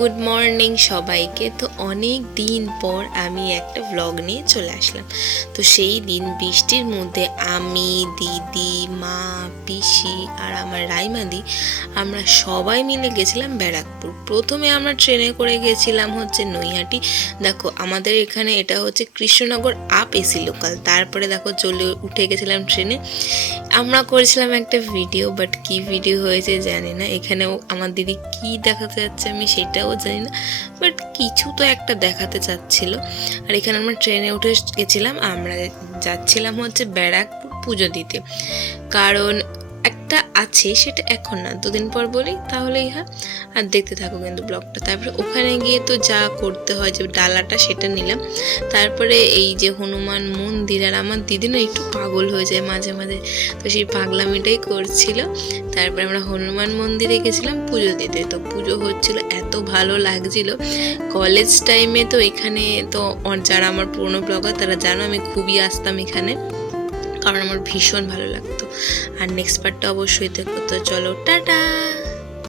Good morning সবাইকে। তো অনেক দিন পর আমি একটা ব্লগ নিয়ে চলে আসলাম। তো সেই দিন বৃষ্টির মধ্যে আমি, দিদি, মা, পিসি আর আমার রাইমাদি আমরা সবাই মিলে গেছিলাম ব্যারাকপুর। প্রথমে আমরা ট্রেনে করে গেছিলাম হচ্ছে নৈহাটি। দেখো আমাদের এখানে এটা হচ্ছে কৃষ্ণনগর আপ এসি লোকাল। তারপরে দেখো উঠে গেছিলাম ট্রেনে। আমরা করেছিলাম একটা ভিডিও, বাট কি ভিডিও হয়েছে জানি না। এখানেও আমার দিদি কি দেখাতে যাচ্ছে আমি সেটাও জানি না, বাট কিছু তো একটা দেখাতে চাচ্ছিল। আর এখানে আমরা ট্রেনে উঠে গেছিলাম। আমরা যাচ্ছিলাম হচ্ছে ব্যারাকপুর পুজো দিতে, কারণ একটা আছে, সেটা এখন না, দুদিন পর বলি তাহলেই হয়। আর দেখতে থাকো কিন্তু ব্লগটা। তারপরে ওখানে গিয়ে তো যা করতে হয়, যে ডালাটা সেটা নিলাম। তারপরে এই যে হনুমান মন্দির, আর আমার দিদি না একটু পাগল হয়ে যায় মাঝে মাঝে, তো সেই পাগলামিটাই করছিল। তারপরে আমরা হনুমান মন্দিরে গেছিলাম পুজো দিতে। তো পুজো হচ্ছিল, এত ভালো লাগছিল। কলেজ টাইমে তো এখানে তো যারা আমার পুরনো ব্লগার তারা জানো আমি খুবই আসতাম এখানে, কারণ আমার ভীষণ ভালো লাগতো। আর নেক্সট পার্টটা অবশ্যই দেখো। তো চলো টাটা।